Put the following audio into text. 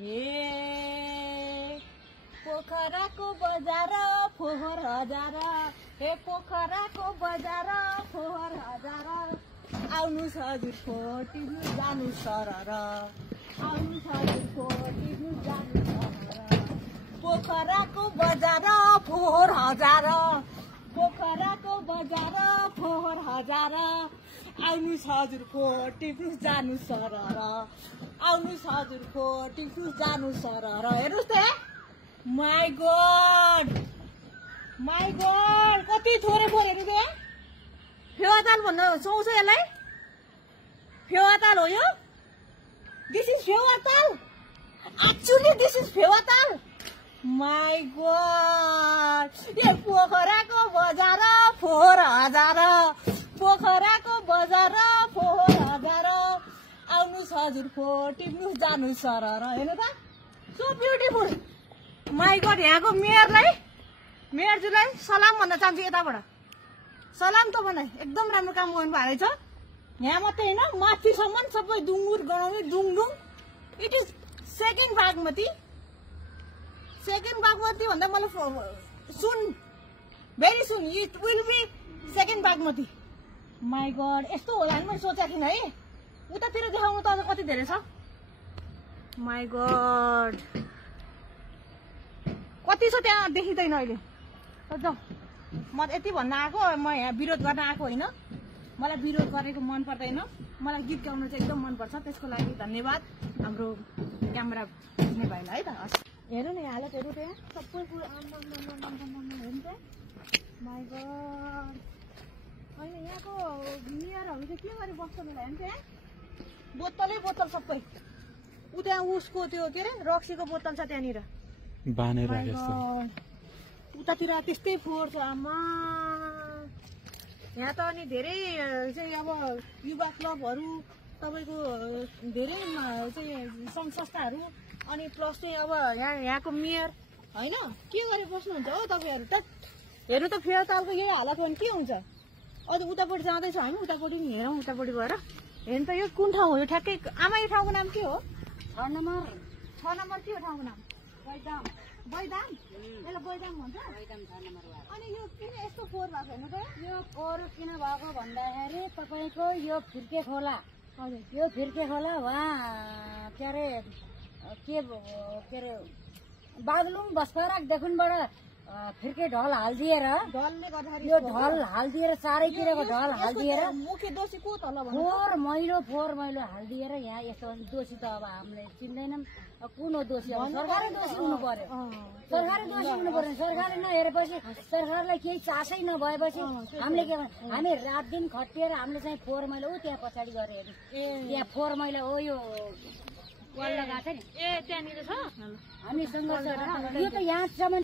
ए पोखराको बजार फोहोर हजार, हे पोखराको बजार फोहोर हजार, आउनु छ हजुर फोटिनु जानु सरर, आउनु छ हजुर फोटिनु जानु सरर। पोखराको बजार फोहोर हजार, पोखराको बजार फोहोर हजार, आउनु छ हजुर फोटिनु जानु सरर, आउनु छ हजुर फोटिनु जानु सरर। हेर्नुहोस् त, माई गॉड कति थोरै फोरेको थियो। फेवाताल भन्न सुहाउँछ यसलाई? फेवाताल हो यो? This is Phewa Tal, actually this is Phewa Tal. My god, यो पोखराको बजार फोहोर हजार, पोखराको बजार फोहोर हजार, आउनु छ हजुर फोटिनु जानु सरर। हेर्नु त, सो ब्युटिफुल। माई गॉड, यहाँको मेयरज्यूलाई सलाम भन्न चाहन्छु। यताबाट सलाम त भन, एकदम राम्रो काम गर्नु भएको छ। यहाँ मात्रै होइन, माथिसम्म सबै डुङ्गुर गनाउने डुङडुङ। इट इज सेकेन्ड बागमती भन्दा मलाई सुन, very soon it will be second Bagmati. My god, यस्तो होला नि मैले सोचेको थिइनँ है। उतातिर देखाउनु त अझ कति धेरै छ। माई गॉड, कति छ त्यहाँ देखिँदैन अहिले। जाउँ, म यति भन्न आएको, म यहाँ विरोध गर्न आएको होइन। मलाई विरोध गरेको मन पर्दैन, मलाई गीत गाउन चाहिँ एकदम मनपर्छ। त्यसको लागि धन्यवाद हाम्रो क्यामेरा खिच्ने भाइलाई है त। हस्, हेर्नु न यहाँ हालतहरू, त्यहाँ सबै कुरो हेर्नु त। माई गॉड, होइन यहाँको मेयरहरू चाहिँ के गरी बस्छन् होला हेर्नु त्यहाँ, बोतल सबै। ऊ त्यहाँ उसको त्यो के अरे रक्सीको बोतल छ त्यहाँनिर बानेर। उतातिर त्यस्तै फोहोर छ। आमा, यहाँ त अनि धेरै चाहिँ अब युवा क्लबहरू, तपाईँको धेरै चाहिँ सङ्घ संस्थाहरू, अनि प्लस चाहिँ अब यहाँको मेयर होइन, के गरेर बस्नुहुन्छ हो तपाईँहरू त। हेर्नु त, फेवातालको यो हालत भने के हुन्छ। अझ उतापट्टि जाँदैछ होइन, उतापट्टि नि हेरौँ, उतापट्टि गएर हेर्नु त। यो कुन ठाउँ हो यो ठ्याक्कै? आमा, यो ठाउँको नाम के हो? 6 नम्बर के हो ठाउँको नाम? बैदाम। यसलाई बैदाम भन्छ। अनि यो किन यस्तो फोहोर भएको? हेर्नु त, यो फोहोर किन भएको भन्दाखेरि तपाईँको यो फिर्के खोला, हजुर, यो फिर्के खोला वहाँ के अरे बागलुङ बसपारादेखिबाट फिर्के ढल हालिदिएर, ढलले गर्दाखेरि यो ढल हालिदिएर, चारैतिरको ढल हालिदिएर मुख्य दोषी को त होला? फोहोर मैलो हालिदिएर यहाँ यस्तो दोषी त अब हामीले चिन्दैनौँ। कुन हो दोषी? अब सरकारै दोषी हुनु पर्यो, सरकारै दोषी हुनु पर्यो। सरकारले नहेरेपछि, सरकारलाई केही चासै नभएपछि हामीले के भन्यो? हामी रात दिन खटिएर हामीले चाहिँ फोहोर मैला ऊ त्यहाँ पछाडि गरे हेर्नु, त्यहाँ फोहोर मैला हो यो वाल लगाएको छ नि, ए त्यहाँनिर छ। हामीसँग यो त यहाँसम्म